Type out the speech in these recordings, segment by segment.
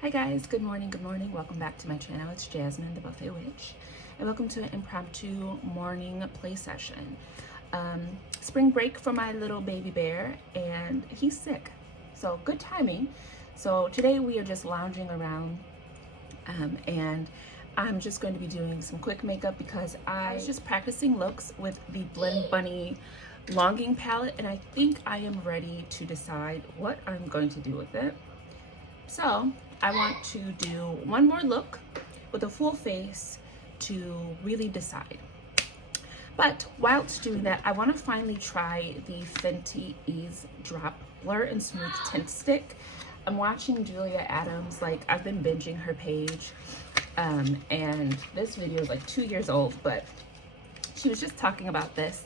Hi guys, good morning, welcome back to my channel. It's Jasmine, the Buffet Witch, and welcome to an impromptu morning play session. Spring break for my little baby bear, and he's sick, so good timing. So today we are just lounging around, and I'm just going to be doing some quick makeup because I was just practicing looks with the Blend Bunny Longing palette, and I think I am ready to decide what I'm going to do with it. So I want to do one more look with a full face to really decide. But whilst doing that, I want to finally try the Fenty Ease Drop Blur and Smooth Tint Stick. I'm watching Julia Adams, like I've been binging her page, and this video is like 2 years old, but she was just talking about this,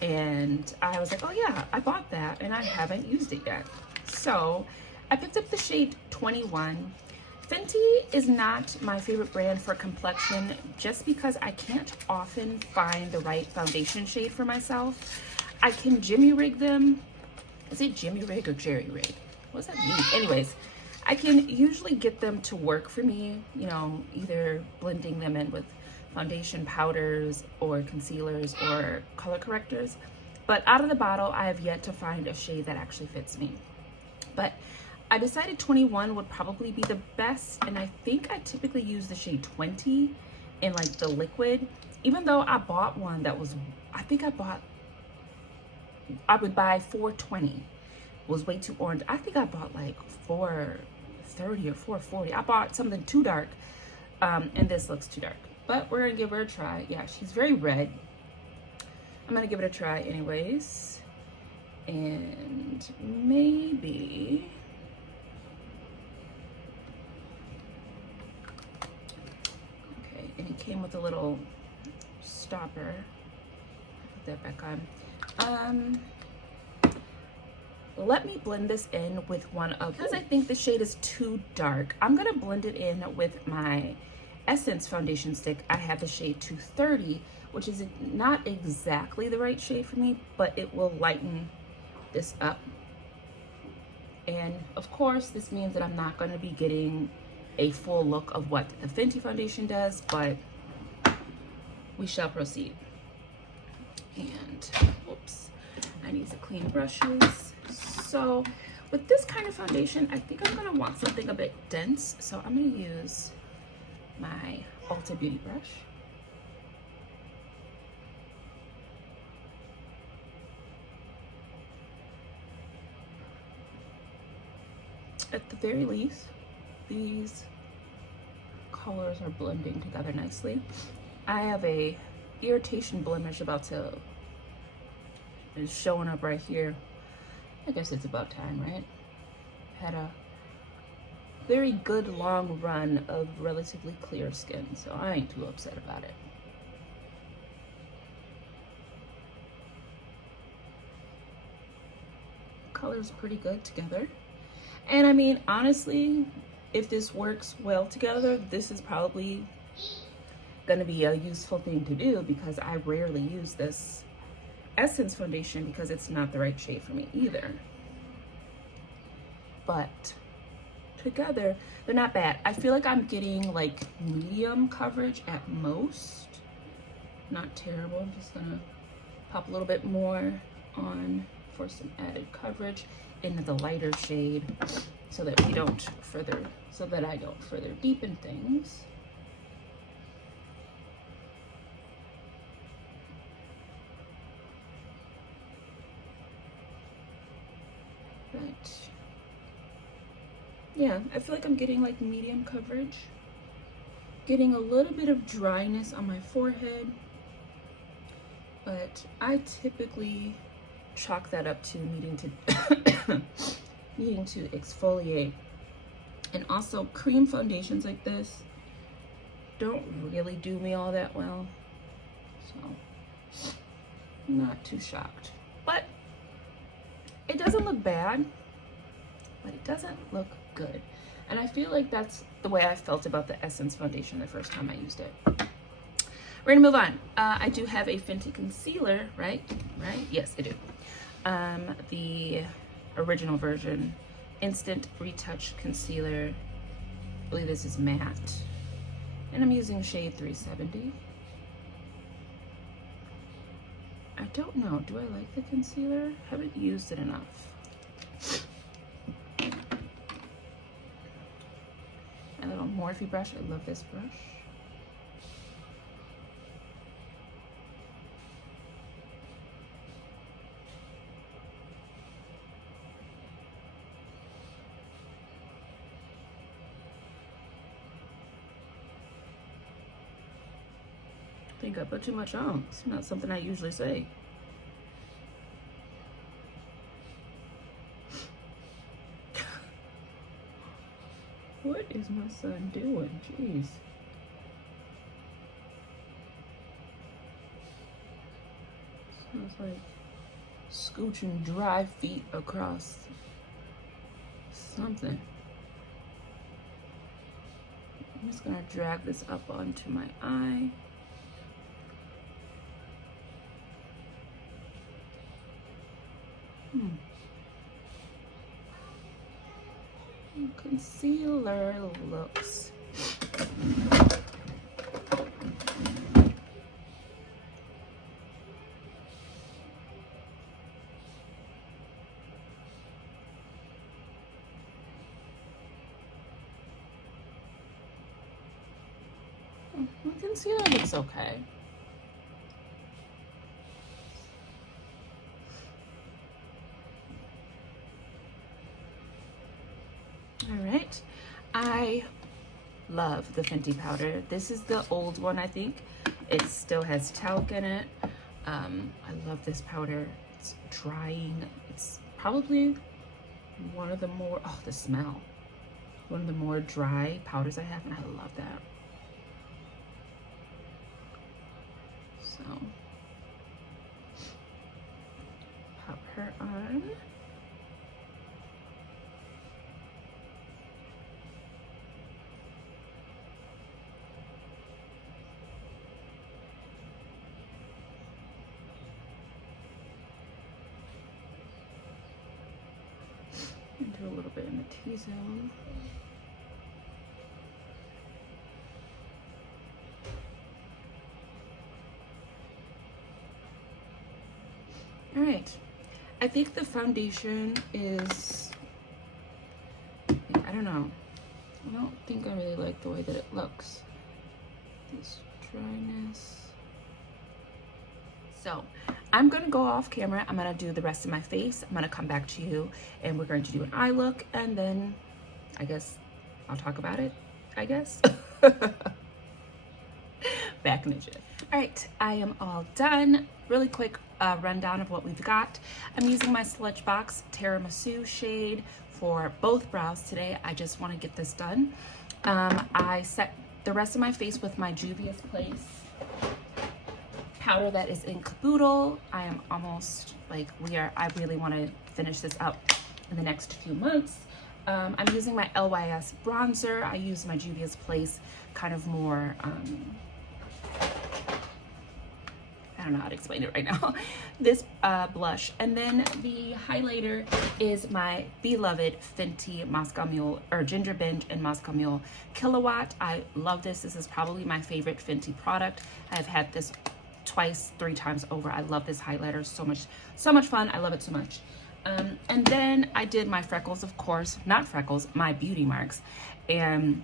and I was like, oh yeah, I bought that and I haven't used it yet. So I picked up the shade 21. Fenty is not my favorite brand for complexion just because I can't often find the right foundation shade for myself. I can Jimmy rig them. Is it Jimmy rig or Jerry rig? What does that mean? Anyways, I can usually get them to work for me, you know, either blending them in with foundation powders or concealers or color correctors. But out of the bottle, I have yet to find a shade that actually fits me. But I decided 21 would probably be the best, and I think I typically use the shade 20 in like the liquid, even though I bought one that was, I would buy 420, was way too orange. I think I bought like 430 or 440. I bought something too dark, and this looks too dark, but we're gonna give her a try. Yeah, she's very red. I'm gonna give it a try anyways, and maybe and it came with a little stopper. Put that back on. Let me blend this in with one of, because I think the shade is too dark, I'm gonna blend it in with my Essence foundation stick. I have the shade 230, which is not exactly the right shade for me, but it will lighten this up. And of course, this means that I'm not gonna be getting a full look of what the Fenty foundation does, but we shall proceed. And whoops, I need to clean brushes. So with this kind of foundation, I think I'm gonna want something a bit dense, so I'm gonna use my Ulta Beauty brush. At the very least, these colors are blending together nicely. I have a irritation blemish is showing up right here. I guess it's about time, right? Had a very good long run of relatively clear skin, so I ain't too upset about it. Color's pretty good together. And I mean, honestly, if this works well together, this is probably gonna be a useful thing to do because I rarely use this Essence foundation because it's not the right shade for me either. But together, they're not bad. I feel like I'm getting like medium coverage at most. Not terrible. I'm just gonna pop a little bit more on for some added coverage into the lighter shade so that I don't further deepen things. But yeah, I feel like I'm getting like medium coverage, getting a little bit of dryness on my forehead, but I typically chalk that up to needing to exfoliate. And also cream foundations like this don't really do me all that well, so I'm not too shocked. But it doesn't look bad, but it doesn't look good. And I feel like that's the way I felt about the Essence foundation the first time I used it. We're gonna move on. I do have a Fenty concealer, right? Yes, I do. The original version, Instant Retouch Concealer I believe this is matte. And I'm using shade 370. I don't know, do I like the concealer? Haven't used it enough. A little Morphe brush, I love this brush. I think I put too much on. It's not something I usually say. What is my son doing? Jeez. Sounds like scooching dry feet across something. I'm just gonna drag this up onto my eye. Concealer looks. My concealer looks okay. All right, I love the Fenty powder. This is the old one, I think. It still has talc in it. I love this powder. It's drying. It's probably one of the more, oh, the smell. One of the more dry powders I have, and I love that. So, pop her on. Do a little bit in the T-zone. All right, I think the foundation is, I don't know. I don't think I really like the way that it looks. This dryness. So I'm gonna go off camera. I'm gonna do the rest of my face. I'm gonna come back to you and we're going to do an eye look, and then I guess I'll talk about it, I guess. Back in the gym. All right, I am all done. Really quick rundown of what we've got. I'm using my Sludgebox Tiramisu shade for both brows today. I just wanna get this done. I set the rest of my face with my Juvia's Place powder that is in Caboodle. I am almost like I really want to finish this up in the next few months. I'm using my LYS bronzer. I use my Juvia's Place kind of more, I don't know how to explain it right now. This blush. And then the highlighter is my beloved Fenty Moscow Mule, or Ginger Binge and Moscow Mule Kilowatt. I love this. This is probably my favorite Fenty product. I've had this twice, 3 times over. I love this highlighter so much fun. I love it so much. And then I did my freckles, of course, not freckles, my beauty marks. And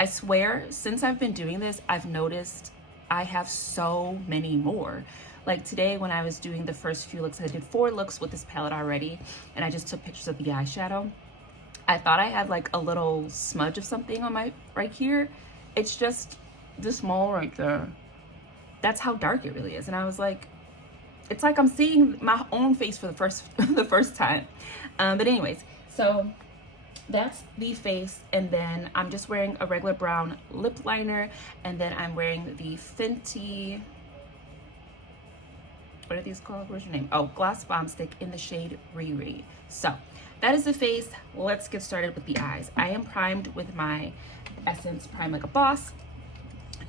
I swear, since I've been doing this, I've noticed I have so many more. Like today when I was doing the first few looks, I did 4 looks with this palette already, and I just took pictures of the eyeshadow. I thought I had like a little smudge of something on my right here. It's just this mole right there. That's how dark it really is. And I was like, it's like I'm seeing my own face for the first time. But anyways, so that's the face, and then I'm just wearing a regular brown lip liner, and then I'm wearing the Fenty, what are these called? Where's your name? Oh, Gloss Bomb Stick in the shade Riri. So that is the face. Let's get started with the eyes. I am primed with my Essence Prime Like a Boss.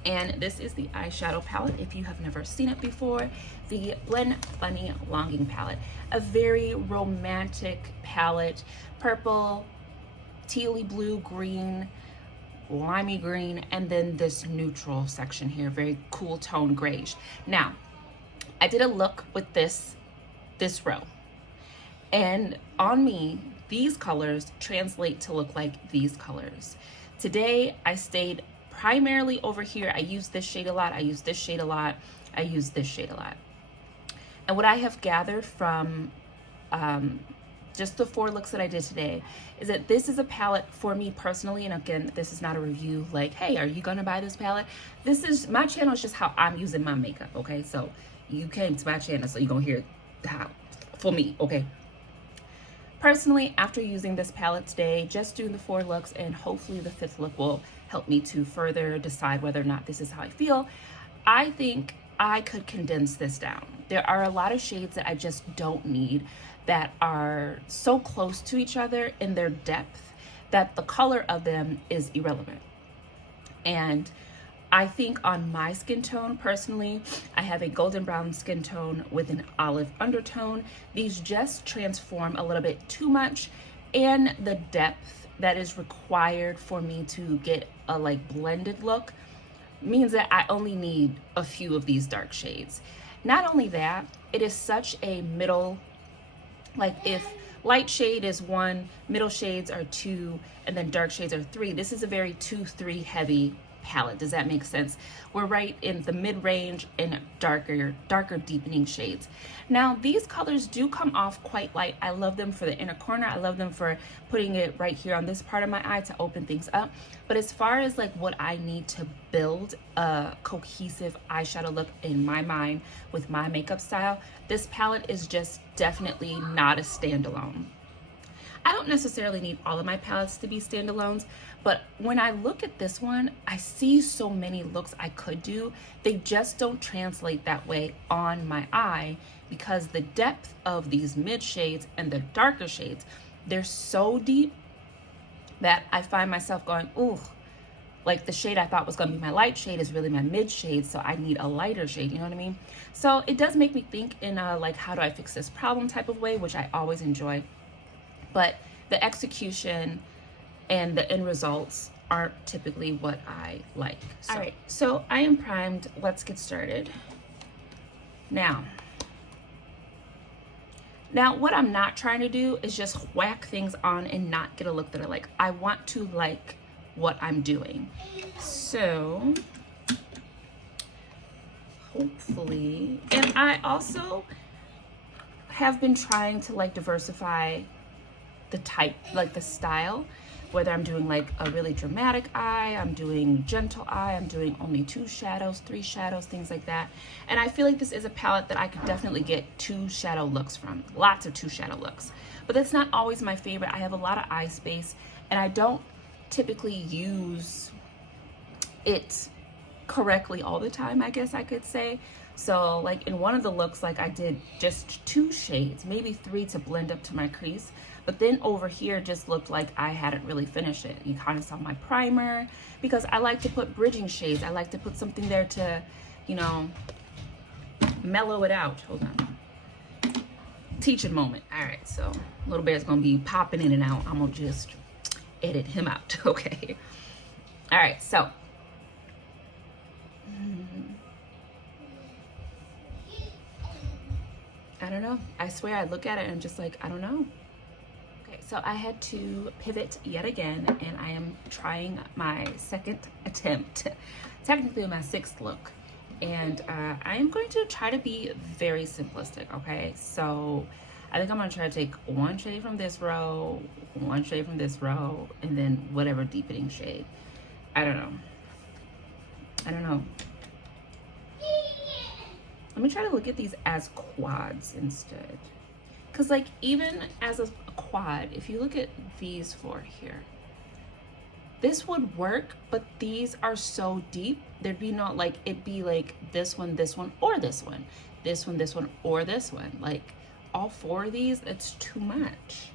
And this is the eyeshadow palette, if you have never seen it before, the Blend Bunny Longing palette. A very romantic palette, purple, tealy blue, green, limey green, and then this neutral section here, very cool tone grayish. Now, I did a look with this row, and on me, these colors translate to look like these colors. Today, I stayed primarily over here. I use this shade a lot, I use this shade a lot, I use this shade a lot. And what I have gathered from just the 4 looks that I did today is that this is a palette for me personally. And again, this is not a review like, hey, are you gonna buy this palette? This is, my channel is just how I'm using my makeup, okay? So you came to my channel, so you're gonna hear how, for me, okay? Personally, after using this palette today, just doing the 4 looks, and hopefully the 5th look will help me to further decide whether or not this is how I feel, I think I could condense this down. There are a lot of shades that I just don't need, that are so close to each other in their depth that the color of them is irrelevant. And I think on my skin tone, personally, I have a golden brown skin tone with an olive undertone. These just transform a little bit too much, and the depth that is required for me to get a like blended look means that I only need a few of these dark shades. Not only that, it is such a middle, like if light shade is 1, middle shades are 2, and then dark shades are 3. This is a very 2-3 heavy palette. Does that make sense? We're right in the mid-range and darker deepening shades. Now, these colors do come off quite light. I love them for the inner corner. I love them for putting it right here on this part of my eye to open things up. But as far as like what I need to build a cohesive eyeshadow look in my mind with my makeup style, this palette is just definitely not a standalone. I don't necessarily need all of my palettes to be standalones, but when I look at this one, I see so many looks I could do. They just don't translate that way on my eye because the depth of these mid shades and the darker shades, they're so deep that I find myself going, ooh, like the shade I thought was gonna be my light shade is really my mid shade, so I need a lighter shade, you know what I mean? So it does make me think in a like, how do I fix this problem type of way, which I always enjoy. But the execution and the end results aren't typically what I like. So. All right, so I am primed. Let's get started. Now, what I'm not trying to do is just whack things on and not get a look that I like. I want to like what I'm doing. So, hopefully, and I also have been trying to like diversify the type, like the style, whether I'm doing like a really dramatic eye, I'm doing gentle eye, I'm doing only 2 shadows, 3 shadows, things like that. And I feel like this is a palette that I could definitely get 2 shadow looks from, lots of 2 shadow looks. But that's not always my favorite. I have a lot of eye space and I don't typically use it correctly all the time, I guess I could say. So like in one of the looks, like I did just 2 shades, maybe 3 to blend up to my crease. But then over here just looked like I hadn't really finished it. You kind of saw my primer because I like to put bridging shades. I like to put something there to, you know, mellow it out. Hold on. Teaching moment. All right, so Little Bear's gonna be popping in and out. I'm gonna just edit him out, okay? All right, so. I don't know. I swear I look at it and I'm just like, I don't know. Okay, so I had to pivot yet again, and I am trying my 2nd attempt, technically my 6th look. And I am going to try to be very simplistic, okay? So I think I'm gonna try to take 1 shade from this row, 1 shade from this row, and then whatever deepening shade. I don't know. Let me try to look at these as quads instead. Because like even as a quad, if you look at these 4 here, this would work, but these are so deep, there'd be no like, it'd be like this one, or this one, this one, or this one. Like all 4 of these, it's too much.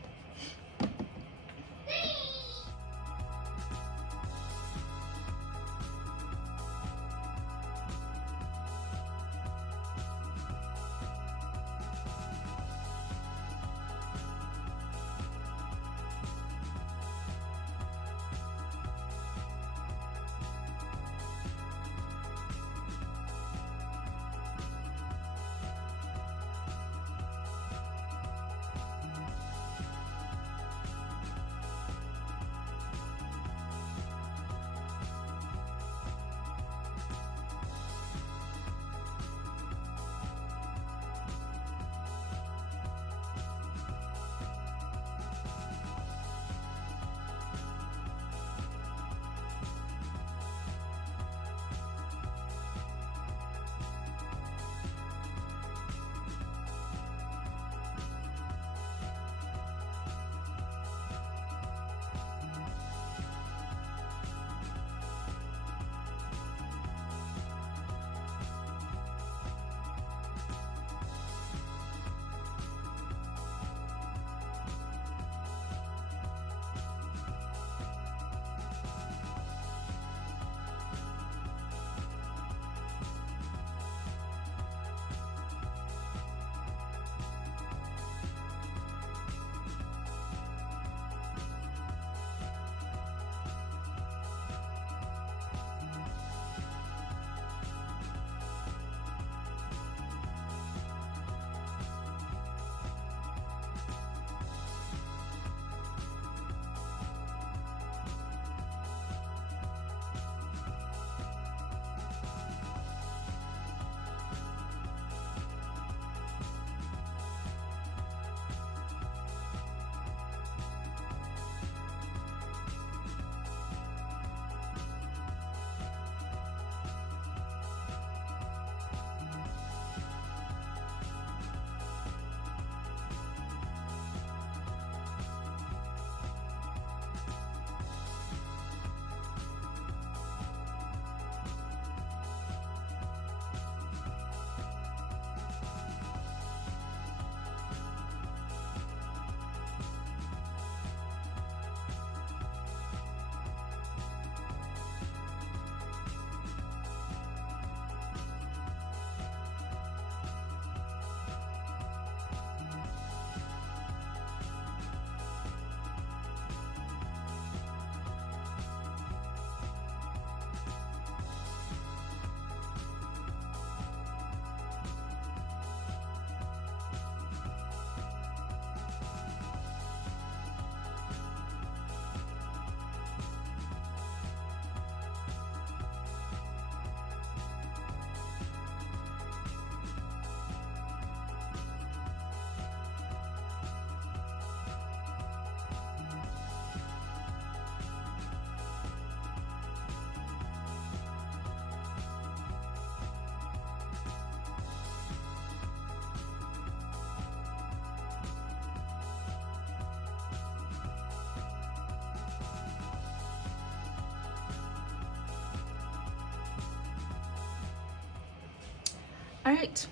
All right,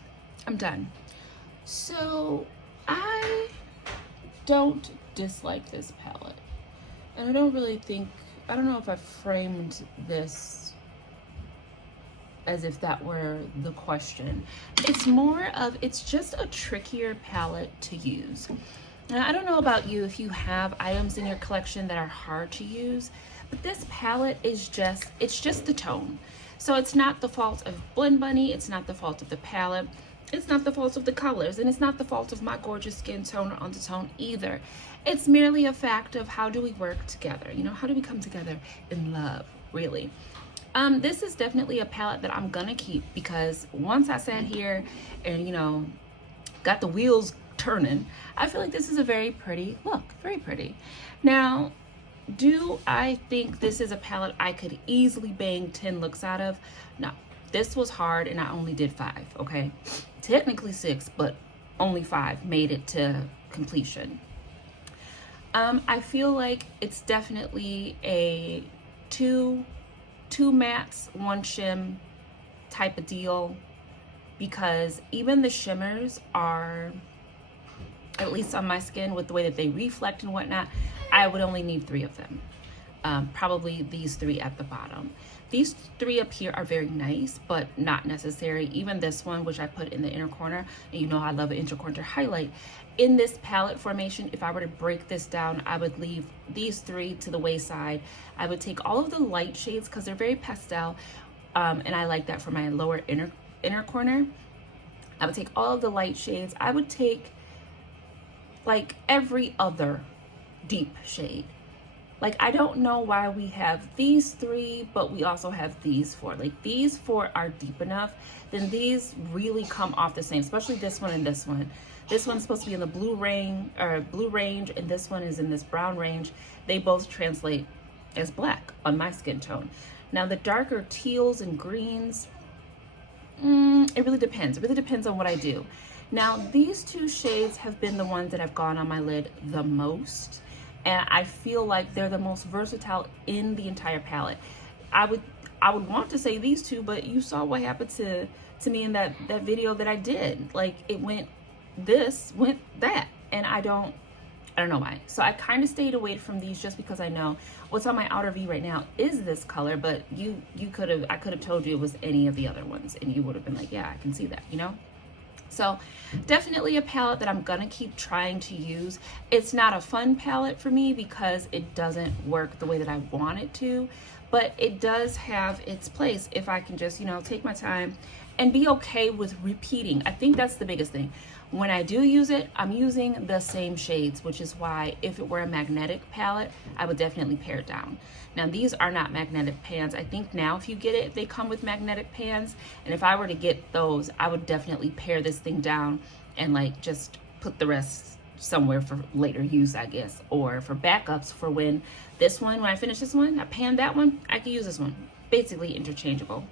I'm done. So I don't dislike this palette. And I don't really think, I don't know if I framed this as if that were the question. It's more of, it's just a trickier palette to use. Now, I don't know about you if you have items in your collection that are hard to use, but this palette is just, it's just the tone. So it's not the fault of Blend Bunny, it's not the fault of the palette, it's not the fault of the colors, and it's not the fault of my gorgeous skin tone or undertone either. It's merely a fact of how do we work together, you know, how do we come together in love, really. This is definitely a palette that I'm gonna keep because once I sat here and, you know, got the wheels turning, I feel like this is a very pretty look, very pretty. Now, do I think this is a palette I could easily bang 10 looks out of? No, this was hard and I only did 5, okay? Technically 6, but only 5 made it to completion. I feel like it's definitely a two mattes, 1 shim type of deal, because even the shimmers are, at least on my skin with the way that they reflect and whatnot, I would only need 3 of them. Probably these 3 at the bottom. These 3 up here are very nice, but not necessary. Even this one, which I put in the inner corner, and you know I love an inner corner highlight. In this palette formation, if I were to break this down, I would leave these 3 to the wayside. I would take all of the light shades because they're very pastel, and I like that for my lower inner corner. I would take all of the light shades. I would take like every other deep shade. Like, I don't know why we have these 3, but we also have these 4. Like, these 4 are deep enough, then these really come off the same, especially this one and this one. This one's supposed to be in the blue range, and this one is in this brown range. They both translate as black on my skin tone. Now, the darker teals and greens, it really depends. It really depends on what I do. Now, these 2 shades have been the ones that have gone on my lid the most. And I feel like they're the most versatile in the entire palette. I would want to say these 2, but you saw what happened to me in that video that I did. Like, it went this, went that, and I don't know why. So I kind of stayed away from these just because I know what's on my outer V right now is this color, but I could have told you it was any of the other ones, and you would have been like, yeah, I can see that, you know? So definitely a palette that I'm gonna keep trying to use. It's not a fun palette for me because it doesn't work the way that I want it to, but it does have its place if I can just, you know, take my time and be okay with repeating. I think that's the biggest thing. When I do use it, I'm using the same shades, which is why if it were a magnetic palette, I would definitely pare it down. Now, these are not magnetic pans. I think now if you get it, they come with magnetic pans. And if I were to get those, I would definitely pare this thing down and like just put the rest somewhere for later use, I guess, or for backups for when I finish this one, I pan that one, I can use this one. Basically interchangeable.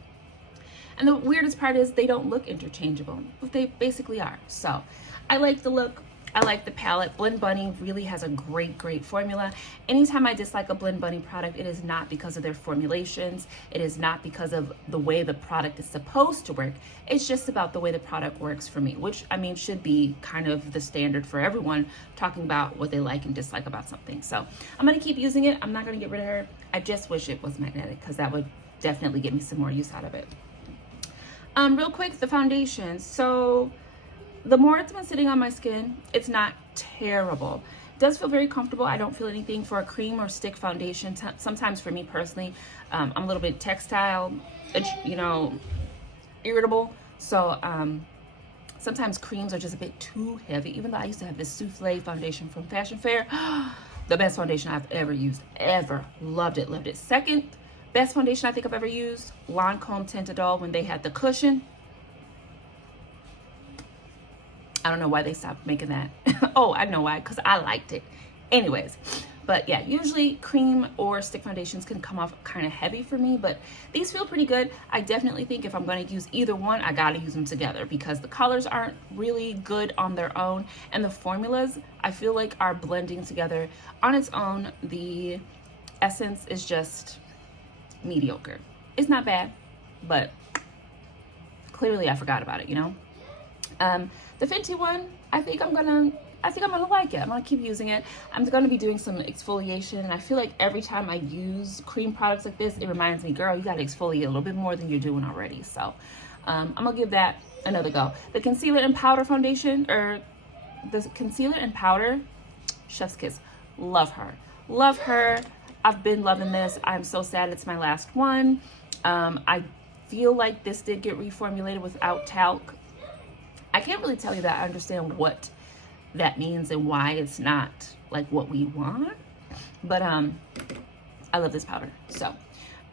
And the weirdest part is they don't look interchangeable, but they basically are. So I like the look. I like the palette. Blend Bunny really has a great formula. Anytime I dislike a Blend Bunny product, it is not because of their formulations. It is not because of the way the product is supposed to work. It's just about the way the product works for me, which, I mean, should be kind of the standard for everyone talking about what they like and dislike about something. So I'm going to keep using it. I'm not going to get rid of her. I just wish it was magnetic because that would definitely get me some more use out of it. Real quick, the foundation. So the more it's been sitting on my skin, it's not terrible. It does feel very comfortable. I don't feel anything for a cream or stick foundation. Sometimes for me personally, I'm a little bit textile, you know, irritable. So sometimes creams are just a bit too heavy. Even though I used to have this souffle foundation from Fashion Fair, the best foundation I've ever used, ever. Loved it, loved it. Second best foundation I think I've ever used, Lancome Tintadol, when they had the cushion. I don't know why they stopped making that. Oh, I know why, because I liked it. Anyways, but yeah, usually cream or stick foundations can come off kind of heavy for me, but these feel pretty good. I definitely think if I'm going to use either one, I got to use them together because the colors aren't really good on their own, and the formulas I feel like are blending together on its own. The essence is just mediocre. It's not bad, but clearly I forgot about it, you know. The Fenty one, I think I'm gonna like it. I'm gonna keep using it. I'm gonna be doing some exfoliation, and I feel like every time I use cream products like this, it reminds me, girl, you gotta exfoliate a little bit more than you're doing already. So I'm gonna give that another go. The concealer and powder foundation, or the concealer and powder, chef's kiss. Love her. Love her. I've been loving this. I'm so sad it's my last one. I feel like this did get reformulated without talc. I can't really tell you that I understand what that means and why it's not like what we want, but I love this powder. So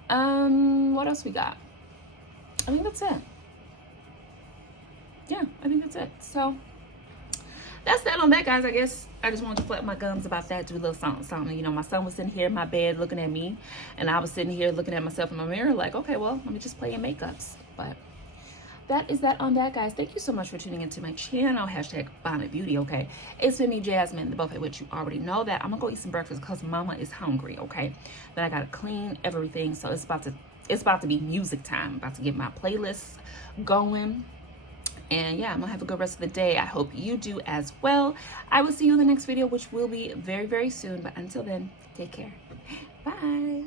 what else we got? I think that's it. Yeah, I think that's it. So that's that on that, guys. I guess I just wanted to flap my gums about that, do a little something. You know, my son was sitting here in my bed looking at me, and I was sitting here looking at myself in my mirror like, okay, well, let me just play in makeups. But that is that on that, guys. Thank you so much for tuning into my channel. Hashtag Bonnet Beauty, okay? It's been me, Jasmine, the buffet, which you already know that. I'm gonna go eat some breakfast because mama is hungry, okay? Then I gotta clean everything, so it's about to be music time. I'm about to get my playlists going. And yeah, I'm gonna have a good rest of the day. I hope you do as well. I will see you in the next video, which will be very, very soon. But until then, take care. Bye.